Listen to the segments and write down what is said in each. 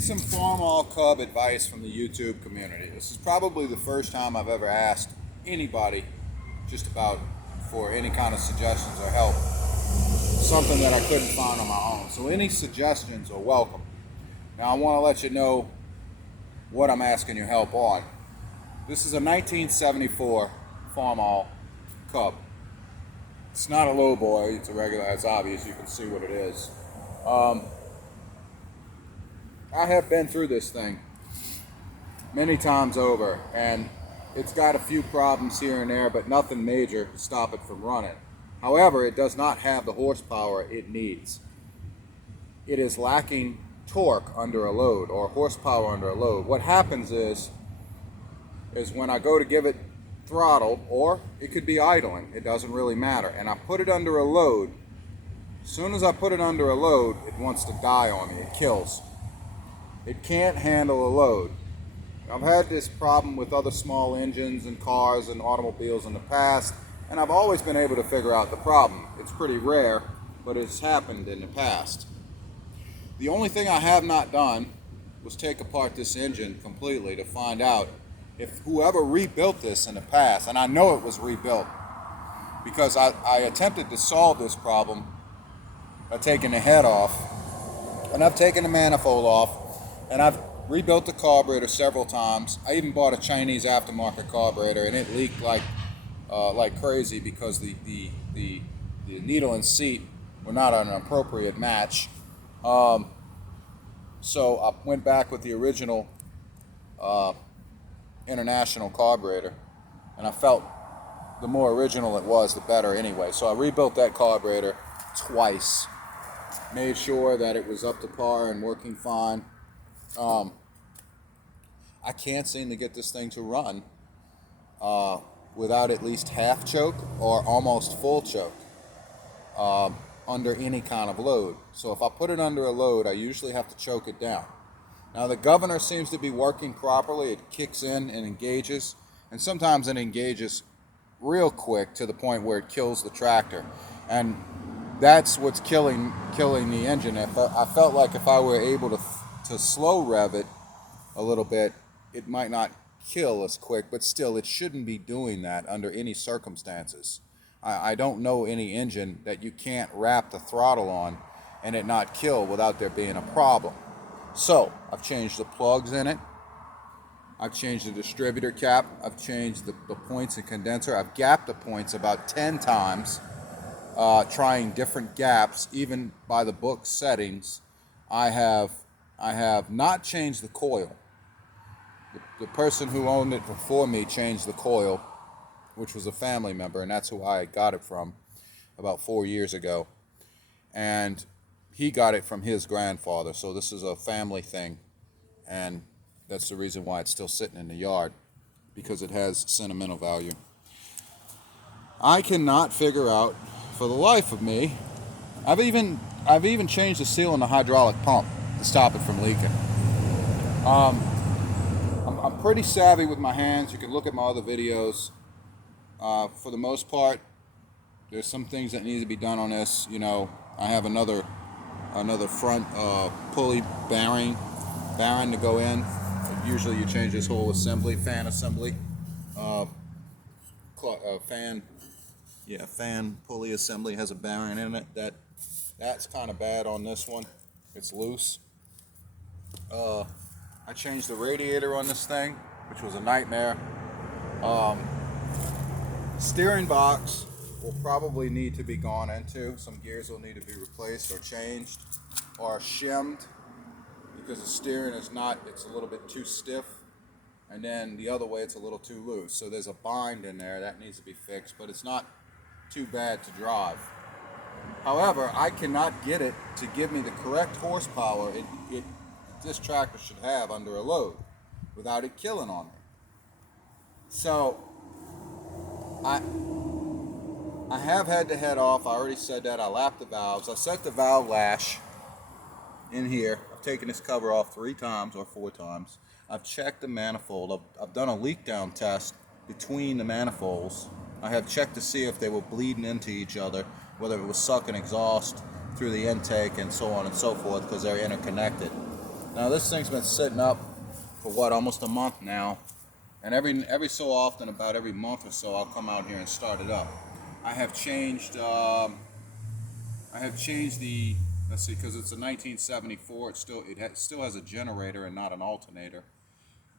need some Farmall Cub advice from the YouTube community. This is probably the first time I've ever asked anybody just about for any kind of suggestions or help. Something that I couldn't find on my own. So any suggestions are welcome. Now I want to let you know what I'm asking your help on. This is a 1974 Farmall Cub. It's not a lowboy, it's a regular, it's obvious, you can see what it is. I have been through this thing many times over, and it's got a few problems here and there, but nothing major to stop it from running. However, it does not have the horsepower it needs. It is lacking torque under a load, or horsepower under a load. What happens is when I go to give it throttle, or it could be idling, it doesn't really matter, and I put it under a load, as soon as I put it under a load, it wants to die on me, it kills. It can't handle a load. I've had this problem with other small engines and cars and automobiles in the past, and I've always been able to figure out the problem. It's pretty rare, but it's happened in the past. The only thing I have not done was take apart this engine completely to find out if whoever rebuilt this in the past, and I know it was rebuilt, because I attempted to solve this problem by taking the head off, and I've taken the manifold off, and I've rebuilt the carburetor several times. I even bought a Chinese aftermarket carburetor, and it leaked like crazy because the needle and seat were not an appropriate match. So I went back with the original international carburetor, and I felt the more original it was, the better anyway. So I rebuilt that carburetor twice, made sure that it was up to par and working fine. I can't seem to get this thing to run without at least half choke or almost full choke under any kind of load. So if I put it under a load, I usually have to choke it down. Now the governor seems to be working properly. It kicks in and engages, and sometimes it engages real quick to the point where it kills the tractor, and that's what's killing the engine. I felt like if I were able to slow rev it a little bit, it might not kill as quick, but still it shouldn't be doing that under any circumstances. I don't know any engine that you can't wrap the throttle on and it not kill without there being a problem. So I've changed the plugs in it, I've changed the distributor cap, I've changed the points and condenser, I've gapped the points about 10 times, trying different gaps, even by the book settings. I have not changed the coil. The person who owned it before me changed the coil, which was a family member, and that's who I got it from about 4 years ago. And he got it from his grandfather, so this is a family thing, and that's the reason why it's still sitting in the yard, because it has sentimental value. I cannot figure out, for the life of me, I've even changed the seal in the hydraulic pump to stop it from leaking. I'm pretty savvy with my hands. You can look at my other videos. For the most part, there's some things that need to be done on this. You know, I have another front pulley bearing to go in. Usually you change this whole assembly, fan assembly, fan pulley assembly has a bearing in it. That's kind of bad on this one. It's loose. I changed the radiator on this thing, which was a nightmare. Steering box will probably need to be gone into. Some gears will need to be replaced or changed or shimmed, because the steering is it's a little bit too stiff, and then the other way it's a little too loose. So there's a bind in there that needs to be fixed, but it's not too bad to drive. However, I cannot get it to give me the correct horsepower this tractor should have under a load without it killing on me. So I have had the head off. I already said that. I lapped the valves. I set the valve lash in here. I've taken this cover off 3 times or 4 times. I've checked the manifold. I've done a leak down test between the manifolds. I have checked to see if they were bleeding into each other, whether it was sucking exhaust through the intake and so on and so forth, because they're interconnected. Now this thing's been sitting up for what, almost a month now, and every so often, about every month or so, I'll come out here and start it up. I have changed the, let's see, because it's a 1974. It still has a generator and not an alternator.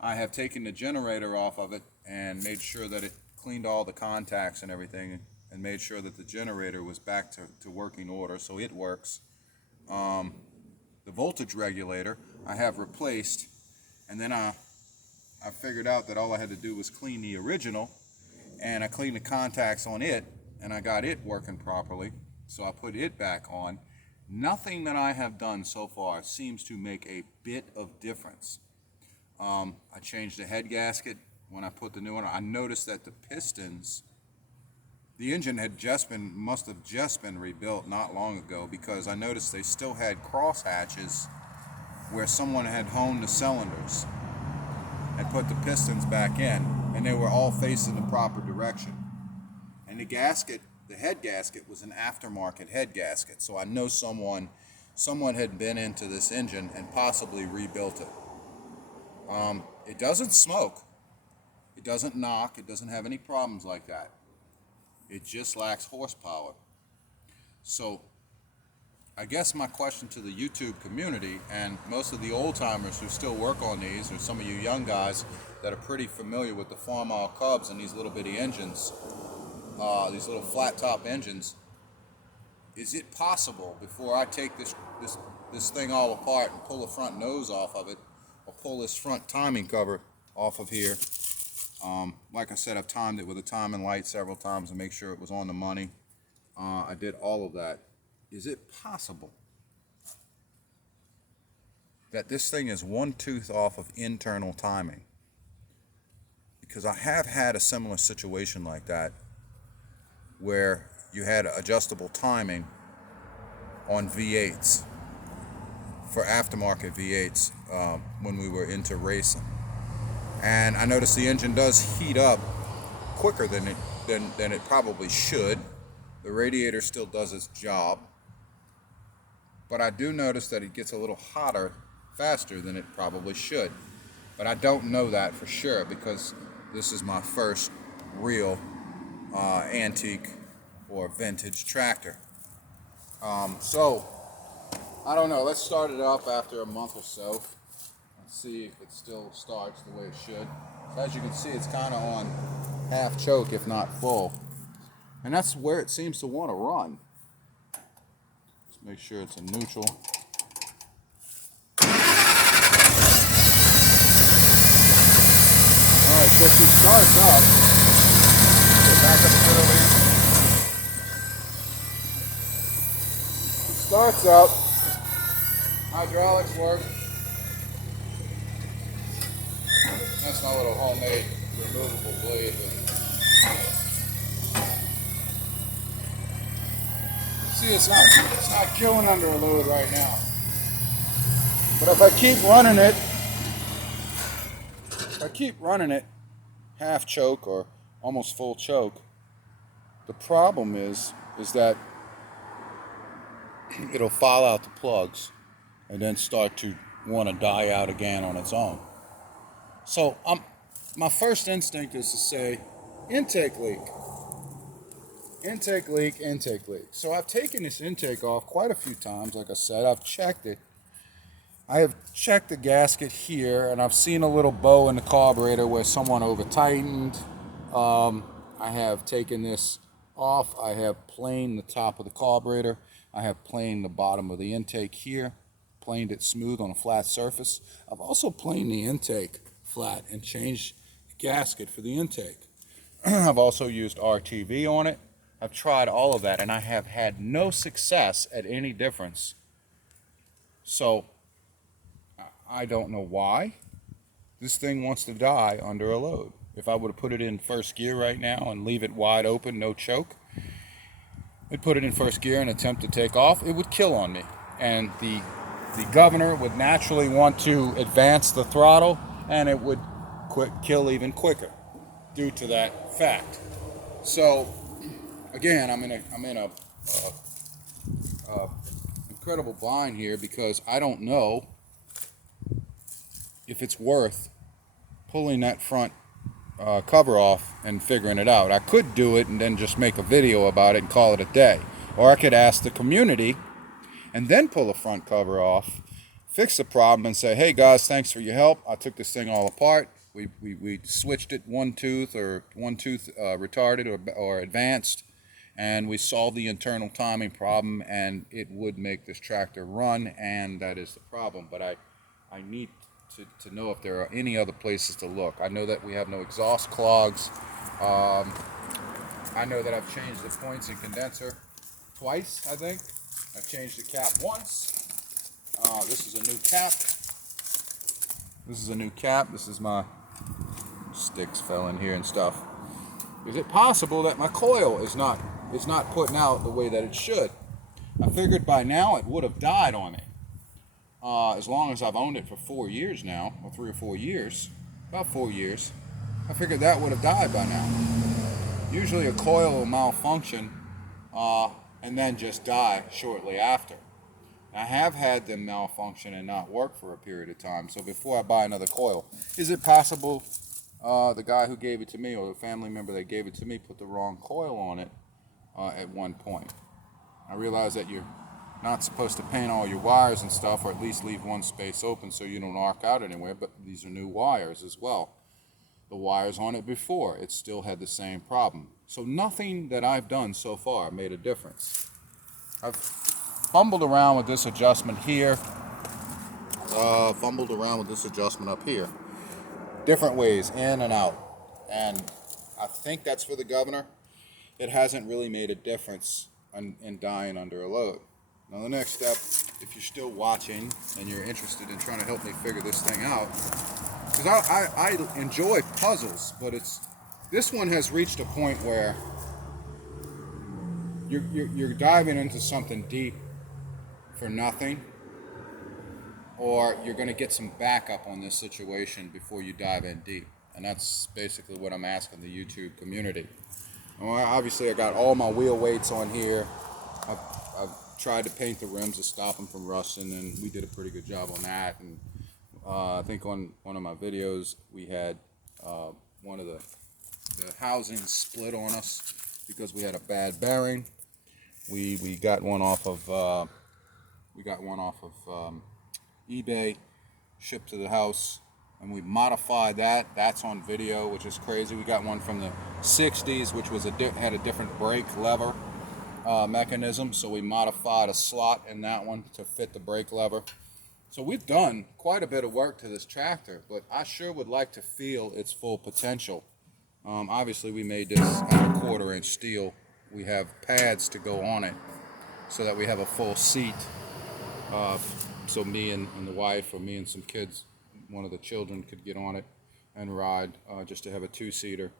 I have taken the generator off of it and made sure that it cleaned all the contacts and everything, and made sure that the generator was back to working order, so it works. The voltage regulator I have replaced, and then I figured out that all I had to do was clean the original, and I cleaned the contacts on it, and I got it working properly, so I put it back on. Nothing that I have done so far seems to make a bit of difference. I changed the head gasket when I put the new one on. I noticed that the pistons, the engine must have just been rebuilt not long ago, because I noticed they still had cross hatches where someone had honed the cylinders and put the pistons back in, and they were all facing the proper direction. And the head gasket was an aftermarket head gasket, so I know someone had been into this engine and possibly rebuilt it. It doesn't smoke, it doesn't knock, it doesn't have any problems like that. It just lacks horsepower. So I guess my question to the YouTube community, and most of the old timers who still work on these, or some of you young guys that are pretty familiar with the Farmall Cubs and these little bitty engines, these little flat top engines, is it possible, before I take this thing all apart and pull the front nose off of it, or pull this front timing cover off of here, like I said, I've timed it with a timing light several times to make sure it was on the money. I did all of that. Is it possible that this thing is one tooth off of internal timing? Because I have had a similar situation like that, where you had adjustable timing on V8s, for aftermarket V8s, when we were into racing. And I noticed the engine does heat up quicker than it probably should. The radiator still does its job, but I do notice that it gets a little hotter faster than it probably should. But I don't know that for sure, because this is my first real antique or vintage tractor. So I don't know. Let's start it up after a month or so. See if it still starts the way it should. So as you can see, it's kind of on half choke, if not full, and that's where it seems to want to run. Let's make sure it's in neutral. Alright, so if it starts up, get back up a little bit. It starts up, hydraulics work. That's my little homemade removable blade. See, it's not killing under a load right now. But if I keep running it half choke or almost full choke, the problem is that it'll foul out the plugs and then start to want to die out again on its own. So my first instinct is to say, intake leak. Intake leak, intake leak. So I've taken this intake off quite a few times. Like I said, I've checked it. I have checked the gasket here, and I've seen a little bow in the carburetor where someone over-tightened. I have taken this off. I have planed the top of the carburetor. I have planed the bottom of the intake here. Planed it smooth on a flat surface. I've also planed the intake flat and changed the gasket for the intake. I've also used RTV on it. I've tried all of that, and I have had no success at any difference. So I don't know why this thing wants to die under a load. If I would have put it in first gear right now and leave it wide open, no choke, I'd put it in first gear and attempt to take off, it would kill on me. And the governor would naturally want to advance the throttle, and it would kill even quicker due to that fact. So again, I'm in a incredible bind here, because I don't know if it's worth pulling that front cover off and figuring it out. I could do it and then just make a video about it and call it a day. Or I could ask the community and then pull the front cover off, fix the problem and say, hey guys, thanks for your help. I took this thing all apart. We switched it one tooth retarded or advanced, and we solved the internal timing problem, and it would make this tractor run, and that is the problem. But I need to know if there are any other places to look. I know that we have no exhaust clogs. I know that I've changed the points and condenser twice, I think. I've changed the cap once. This is a new cap. This is my sticks fell in here and stuff. Is it possible that my coil is not putting out the way that it should? I figured by now it would have died on me. As long as I've owned it for 4 years now, or 3 or 4 years, about 4 years, I figured that would have died by now. Usually a coil will malfunction and then just die shortly after. I have had them malfunction and not work for a period of time. So before I buy another coil, is it possible the guy who gave it to me or the family member that gave it to me put the wrong coil on it at one point? I realize that you're not supposed to paint all your wires and stuff, or at least leave one space open so you don't arc out anywhere, but these are new wires as well. The wires on it before, it still had the same problem. So nothing that I've done so far made a difference. I've fumbled around with this adjustment here, fumbled around with this adjustment up here. Different ways, in and out. And I think that's for the governor. It hasn't really made a difference in dying under a load. Now the next step, if you're still watching and you're interested in trying to help me figure this thing out, because I enjoy puzzles, but this one has reached a point where you're diving into something deep for nothing, or you're going to get some backup on this situation before you dive in deep. And that's basically what I'm asking the YouTube community. Well, obviously I got all my wheel weights on here. I've tried to paint the rims to stop them from rusting, and we did a pretty good job on that. And I think on one of my videos we had one of the housings split on us because we had a bad bearing. We got one off of eBay, shipped to the house, and we modified that. That's on video, which is crazy. We got one from the 60s, which was had a different brake lever mechanism, so we modified a slot in that one to fit the brake lever. So we've done quite a bit of work to this tractor, but I sure would like to feel its full potential. Obviously we made this out of 1/4 inch steel. We have pads to go on it so that we have a full seat, so me and the wife, or me and some kids, one of the children, could get on it and ride, just to have a 2-seater,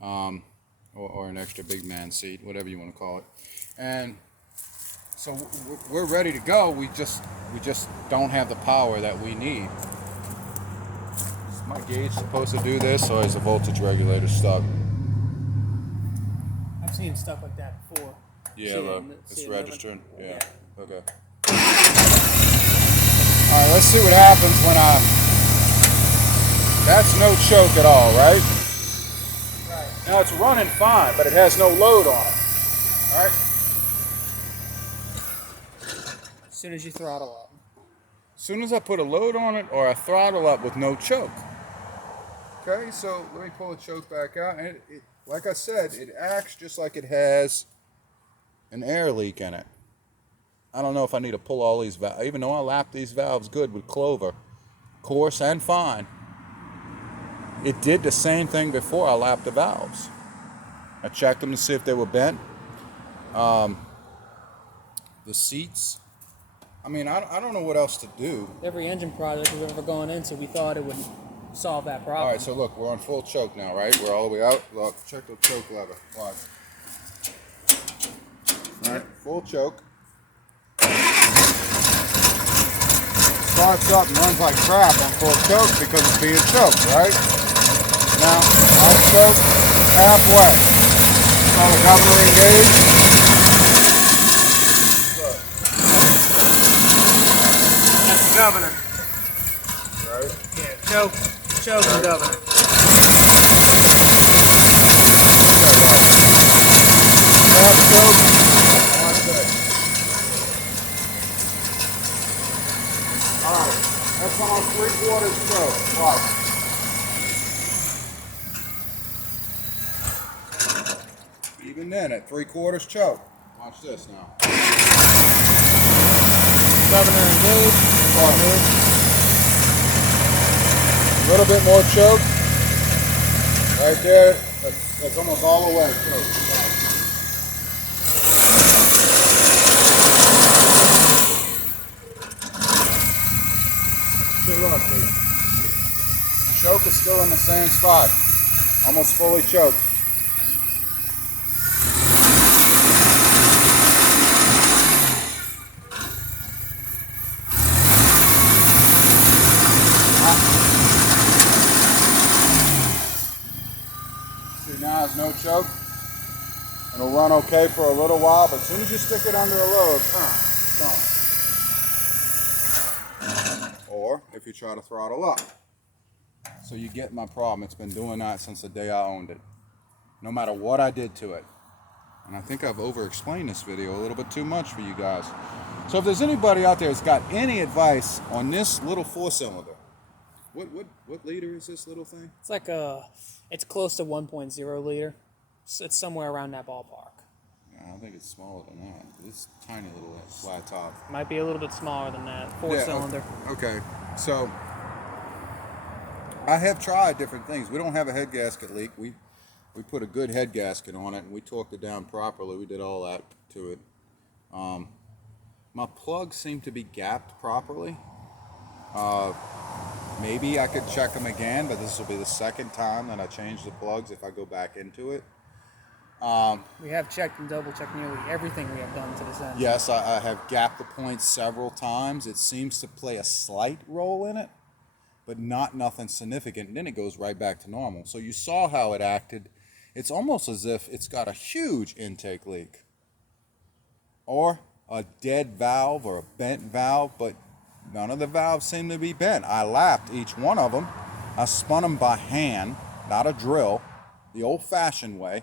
or an extra big man seat, whatever you want to call it. And so we're ready to go. We just don't have the power that we need. Is my gauge supposed to do this, or is the voltage regulator stuck? I've seen stuff like that before. Yeah, look, it's registered. Yeah. Okay. All right, let's see what happens when that's no choke at all, right? Right. Now it's running fine, but it has no load on it. All right. As soon as you throttle up. As soon as I put a load on it, or I throttle up with no choke. Okay, so let me pull the choke back out, and it, like I said, it acts just like it has an air leak in it. I don't know if I need to pull all these valves, even though I lapped these valves good with clover, coarse and fine. It did the same thing before I lapped the valves. I checked them to see if they were bent. The seats, I mean, I don't know what else to do. Every engine project we've ever gone into, we thought it would solve that problem. All right, so look, we're on full choke now, right? We're all the way out. Look, check the choke lever. Watch. All right, full choke. Starts up and runs like crap on full choke because it's being choked, right? Now, I choke halfway. Saw the governor engaged. That's the governor. right? Yeah, choke and governor. That's choke. Watch this. Alright, that's almost 3/4 choke. Watch. Even then, at 3/4 choke. Watch this now. Governor engaged. A little bit more choke. Right there. That's almost all the way choke. Look, the choke is still in the same spot. Almost fully choked. See, now it's no choke. It'll run okay for a little while, but as soon as you stick it under a load, it's gone. Or if you try to throttle up. So you get my problem. It's been doing that since the day I owned it. No matter what I did to it. And I think I've over-explained this video a little bit too much for you guys. So if there's anybody out there that's got any advice on this little 4-cylinder, what liter is this little thing? It's like it's close to 1.0 liter. So it's somewhere around that ballpark. I think it's smaller than that. It's tiny little flat top. Might be a little bit smaller than that. 4-cylinder. Okay, so I have tried different things. We don't have a head gasket leak. We put a good head gasket on it, and we torqued it down properly. We did all that to it. My plugs seem to be gapped properly. Maybe I could check them again, but this will be the second time that I change the plugs if I go back into it. We have checked and double-checked nearly everything we have done to this end. Yes, I have gapped the points several times. It seems to play a slight role in it, but not nothing significant. And then it goes right back to normal. So you saw how it acted. It's almost as if it's got a huge intake leak. Or a dead valve or a bent valve, but none of the valves seem to be bent. I lapped each one of them. I spun them by hand, not a drill, the old-fashioned way.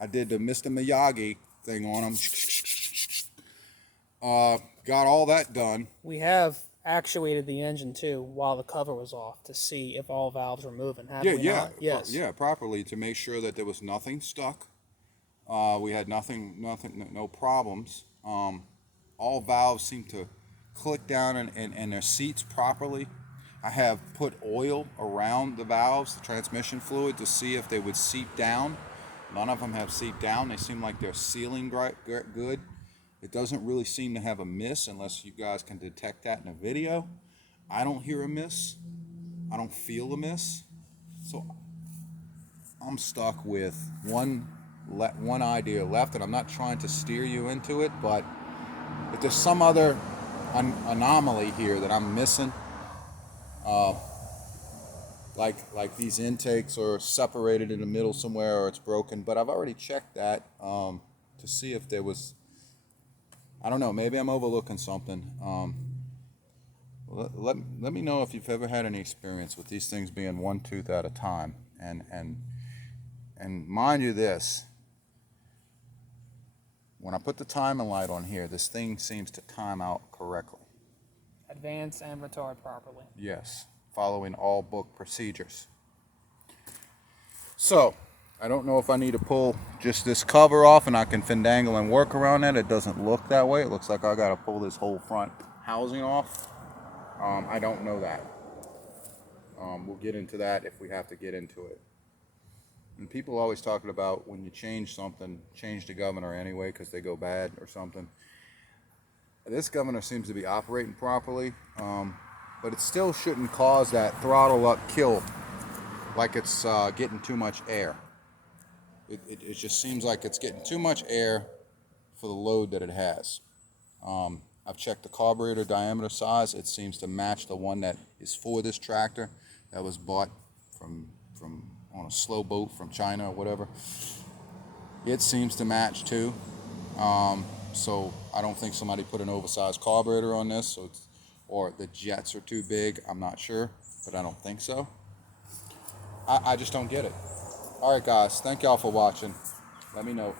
I did the Mr. Miyagi thing on them. Got all that done. We have actuated the engine too while the cover was off to see if all valves were moving. Have we not? Yes. Yeah, properly to make sure that there was nothing stuck. We had no problems. All valves seem to click down in their seats properly. I have put oil around the valves, the transmission fluid, to see if they would seep down. None of them have seeped down. They seem like they're sealing good. It doesn't really seem to have a miss unless you guys can detect that in a video. I don't hear a miss. I don't feel a miss. So I'm stuck with one idea left, and I'm not trying to steer you into it, but if there's some other anomaly here that I'm missing, like these intakes are separated in the middle somewhere, or it's broken, but I've already checked that to see if there was, I don't know, maybe I'm overlooking something. Let me know if you've ever had any experience with these things being one tooth at a time. And mind you this, when I put the timing light on here, this thing seems to time out correctly. Advance and retard properly. Yes, following all book procedures. So, I don't know if I need to pull just this cover off and I can findangle and work around it. It doesn't look that way. It looks like I got to pull this whole front housing off. I don't know that. We'll get into that if we have to get into it. And people always talking about when you change something, change the governor anyway because they go bad or something. This governor seems to be operating properly, but it still shouldn't cause that throttle up kill like it's getting too much air. It just seems like it's getting too much air for the load that it has. I've checked the carburetor diameter size. It seems to match the one that is for this tractor that was bought from on a slow boat from China or whatever. It seems to match too. So I don't think somebody put an oversized carburetor on this, so or the jets are too big. I'm not sure, but I don't think so. I just don't get it. All right, guys. Thank y'all for watching. Let me know.